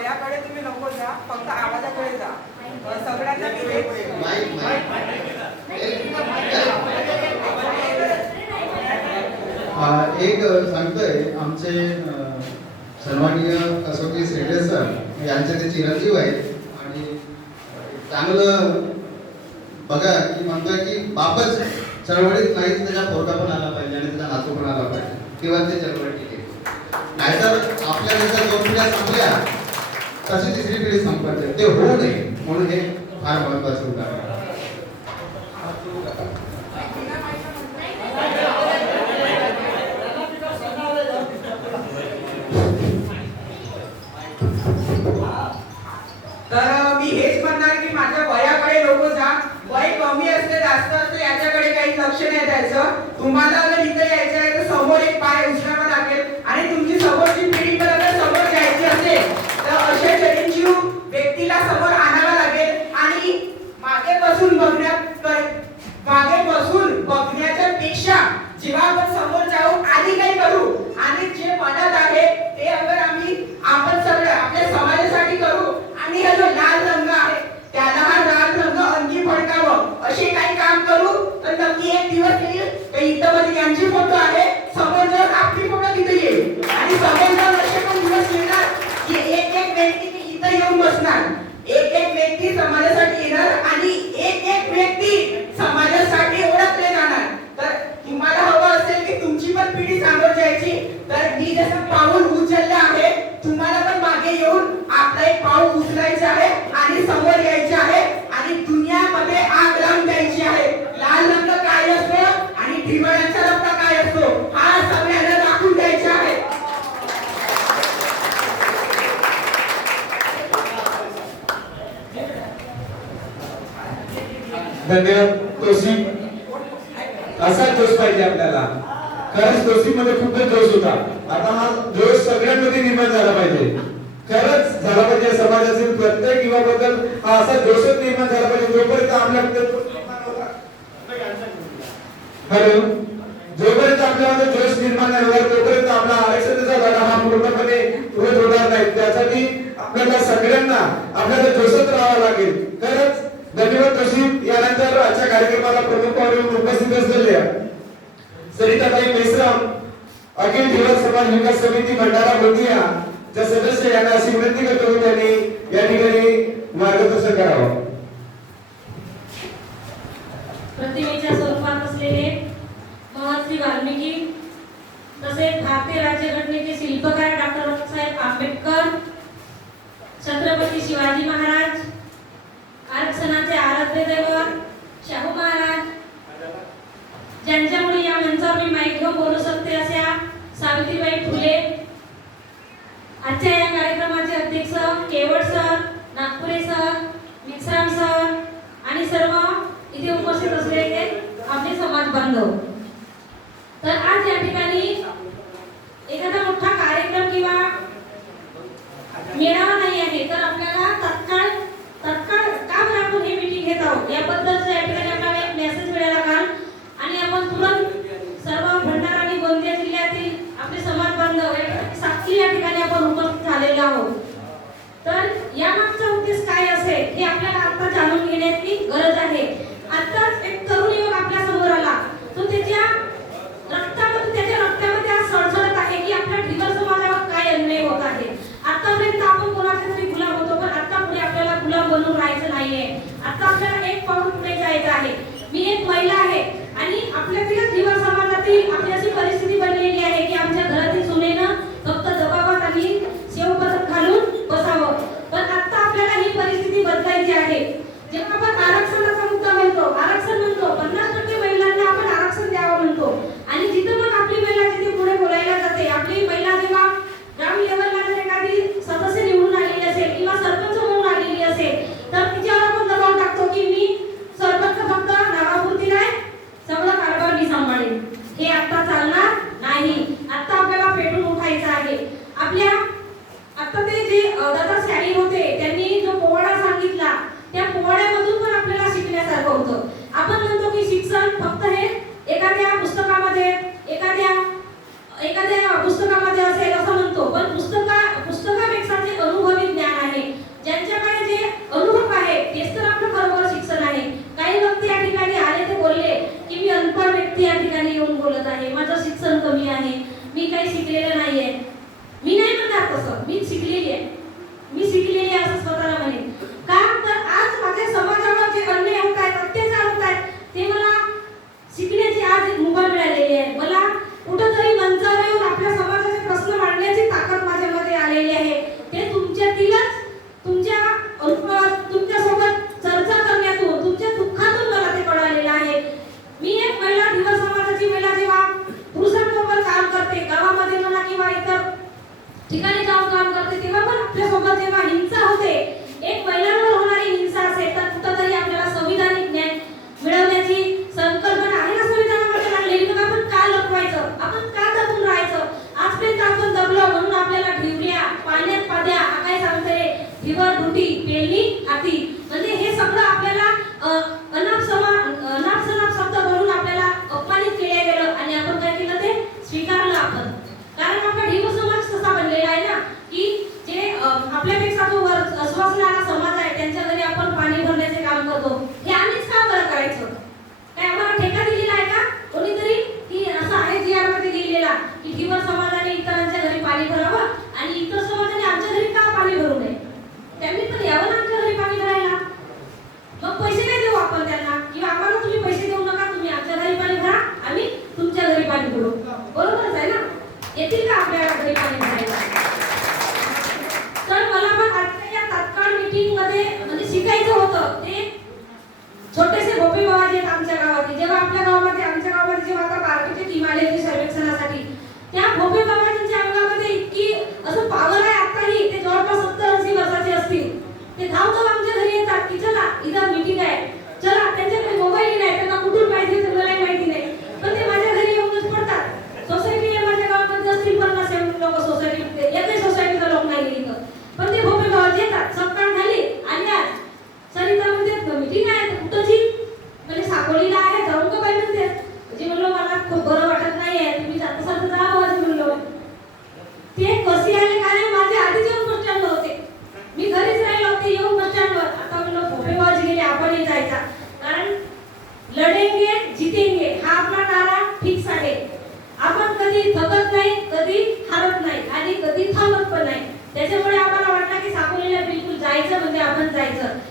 वयाकडे तुम्ही नको जा फक्त आवाजाकडे जा. सगळ्यांना मी एक सांगतोय आमचे सन्माननीय कसोटी सेडे सर यांचे ते चिरंजीव आहेत आणि चांगलं बघा की म्हणतोय की बापच चळवळीत नाही त्याच्या पोरका पण आला पाहिजे आणि त्याचा नातू पण आला पाहिजे. किंवा ते चळवळ ठीक आहे नाहीतर आपल्या देशात दोन पिढ्या संपल्या तसे तिसरीकडे संपर्क ते होऊ नये. म्हणून हे फार महत्वाचं उदाहरण तर मी हेच म्हणणार की माझ्या वयाकडे लोक जा. वय कमी असते जास्त असते याच्याकडे काही लक्ष नाही द्यायचं. तुम्हाला जर इथे यायचं आहे तर समोर एक पाय उजव्या समोर आणावा लागेल आणि मागे बसून बघण्या धन्य तोसी. असा जोश पाहिजे आपल्याला. खरंच तोसी मध्ये खूपच जोश होता. आता हा जोश सगळ्यांमध्ये निर्माण झाला पाहिजे. खरंच झाला पाहिजे समाजातील प्रत्येक युवाबद्दल हा असा जोशच निर्माण झाला पाहिजे जोपर्यंत आपल्याबद्दल हॅलो? जोपर्यंत आपल्यामध्ये जोश निर्माण झाला होणार सभा विकास समिती भंडारा गोंदिया च्या सदस्य यांना अशी विनंती करतो की त्यांनी या ठिकाणी मार्गदर्शन करावं. प्रतिमेच्या स्वरूपात असलेले महर्षी वाल्मिकी तसेच भारतीय राज्यघटनेचे शिल्पकार डॉक्टर बाबासाहेब आंबेडकर छत्रपती शिवाजी महाराज आरक्षणाचे आराध्य दैवत शाहू महाराज. ज्यांच्यामुळे या मंचावर मी माईक घेऊन बोलू शकते अशा सावित्रीबाई फुले. आजच्या या कार्यक्रमाचे अध्यक्ष केवळ सर नागपूर usted no. ನುಡಿ ಕೇಳಿ Dana di. 在这、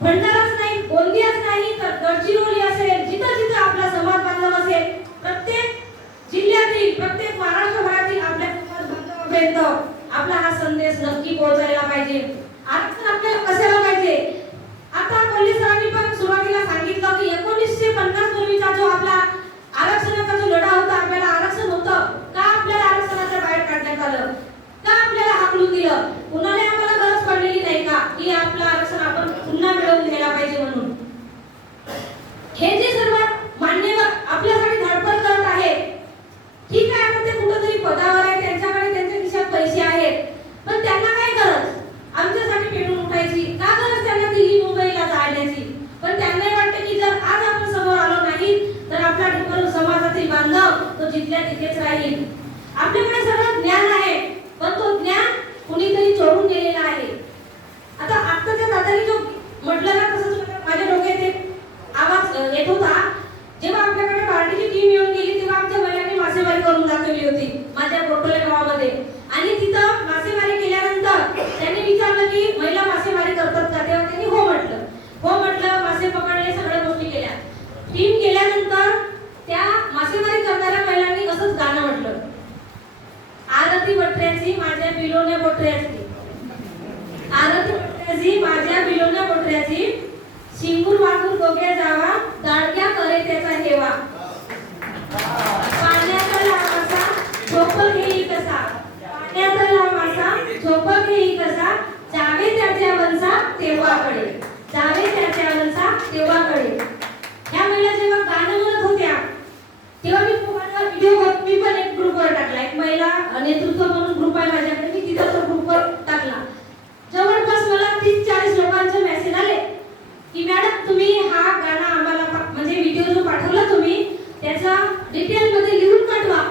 권장 de ठेवली होती. माझ्या गोटोले गावामध्ये. जावे त्याच्या जेव्हा गाणं होत्या तेव्हा मी पण एक ग्रुपवर टाकला. एक महिला म्हणून ग्रुप आहे मी तिथं तो ग्रुपवर टाकला. जवळपास मला तीस चाळीस लोकांचे मेसेज आले की मॅडम तुम्ही हा गाणं आम्हाला म्हणजे व्हिडिओ जो तुम्ही त्याचा डिटेलमध्ये लिहून पाठवा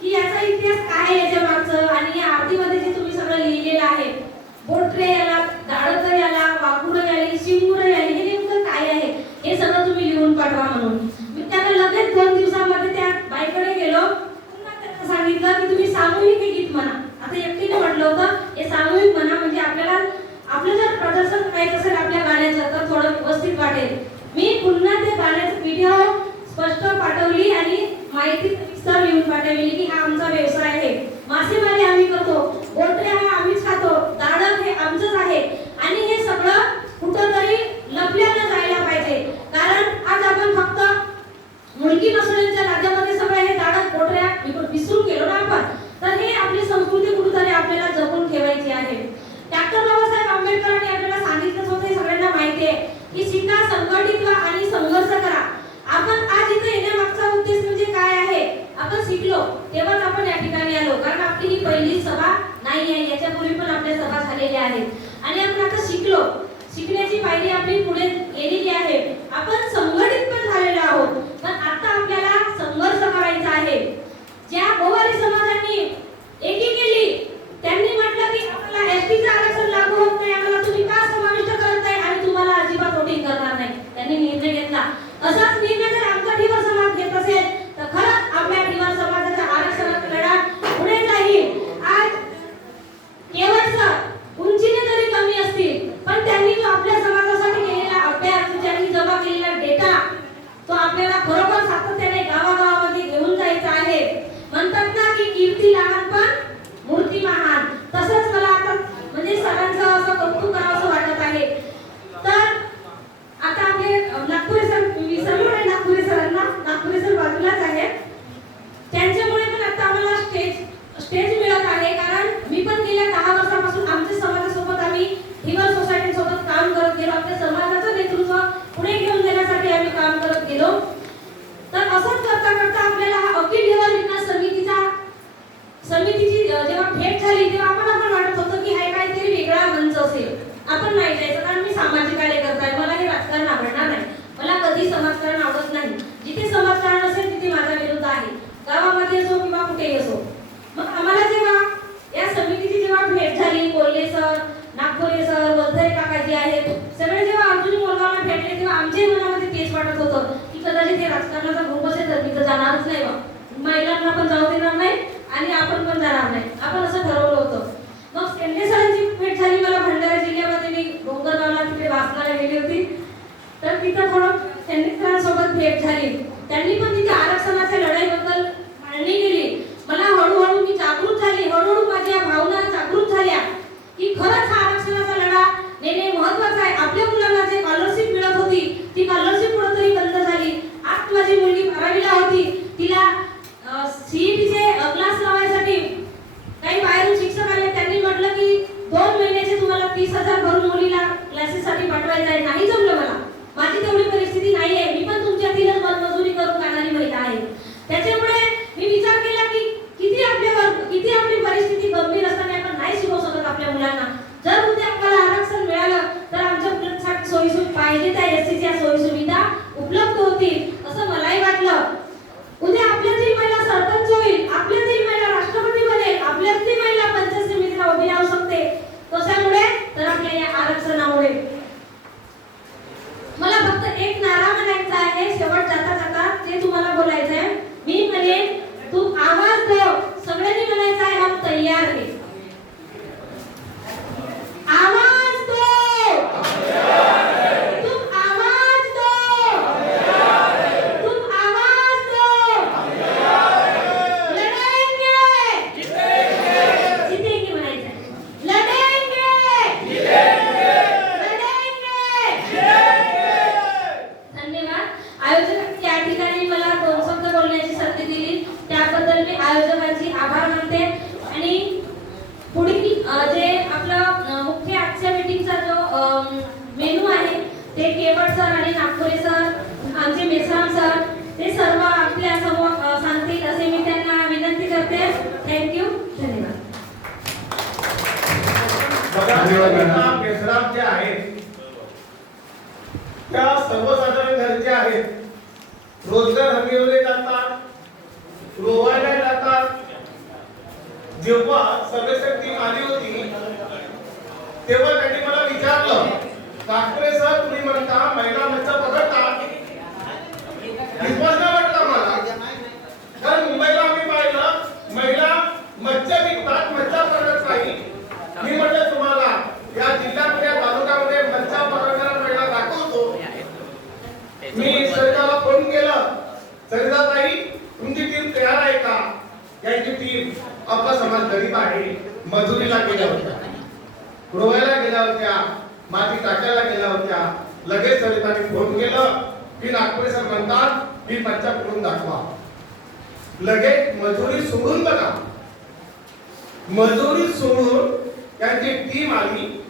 की याचा इतिहास काय याच्या मागचं आणि या आरतीमध्ये जे तुम्ही सगळं लिहिलेलं आहे बोटरे सामूहिक गीत म्हणा. आता एकटीने म्हटलं होतं हे सामूहिक म्हणा म्हणजे आपल्याला आपलं जर प्रदर्शन करायचं असेल आपल्या गाण्याचं तर थोडं व्यवस्थित वाटेल. मी पुन्हा ते गाण्याचं व्हिडिओ स्पष्ट पाठवली आणि माहिती सर येऊन पाठवली की आहेत. आणि आपण आता शिकलो. शिकण्याची पायरी आपली पुढे गेलेली आहे. आपण असो मग आम्हाला जेव्हा या समितीची जेव्हा भेट झाली कोल्हे सर नागपुरे सर वलधरे काकाजी आहेत सगळे जेव्हा अर्जुन मोरगावला भेटले तेव्हा आमच्याही मनामध्ये तेच वाटत होतं की कदाचित हे राजकारणाचा ग्रुप असेल तर मी तर जाणारच नाही बा. महिलांना पण जाऊ देणार नाही आणि आपण पण जाणार नाही. आपण असं ठरवलं होतं. मग केंद्रे सरांची भेट झाली मला भंडारा जिल्ह्यामध्ये मी डोंगरगावला तिथे वाचनाला गेली होती. तर तिथं थोडं त्यांनी सरांसोबत भेट झाली. त्यांनी पण तिथे आरक्षणाच्या लढाईबद्दल मांडणी केली. हळूहळू मी जागृत झाली हळूहळू माझ्या भावना जागृत झाल्या. की खरंच हा आरक्षणाचा लढा नेणे महत्त्वाचा आहे. आपल्या मुलांना जे स्कॉलरशिप मिळत होती ती स्कॉलरशिप कुठंतरी बंद झाली. आज माझी मुलगी बारावीला होती. तिला सीईटीचे क्लास लावायला आहेत रोजगार हमीवले जातात रोवायला जातात. जेव्हा सभ्यशक्ती आली होती तेव्हा त्यांनी मला विचारलं ठाकरे सर तुम्ही म्हणता महिला मंच पकडता तुमची टीम तयार आहे का? यांची टीम आपला समाज गरीब आहे. मजुरीला गेल्या होत्या. रोवायला गेल्या होत्या. माती टाकायला गेल्या होत्या. लगेच सरिताने फोन केलं. की नागपूर सर म्हणतात मी पंचा करून दाखवा. लगेच मजुरी सोडून बघा. मजुरी सोडून त्यांची टीम आली.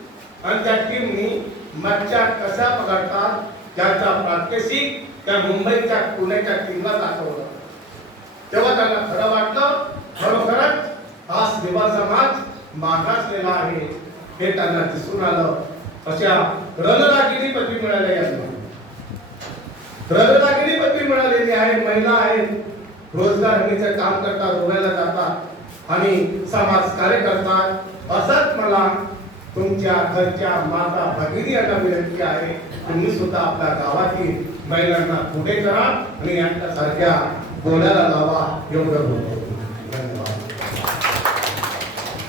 आणि त्या टीमनी मच्छा कशा पकडतात त्याचा प्रात्यक्षिक त्या मुंबईच्या पुण्याच्या टीमला दाखवलं. तेव्हा त्यांना खरं वाटलं खरोखरच हा सेवा समाज मागासलेला आहे. हे त्यांना दिसून आलं. अशा रणरागिणी पदवी मिळाल्या यांना रणरागिणी पदवी मिळालेली आहे महिला आहेत. रोजगार हमीचं काम करतात रोगायला जातात आणि समाज कार्य करतात असंच मला तुमच्या घरच्या माता भगिनी यांना विनंती आहे. तुम्ही सुद्धा आपल्या गावातील महिलांना पुढे करा आणि यांच्यासारख्या ゴララは呼ぶだ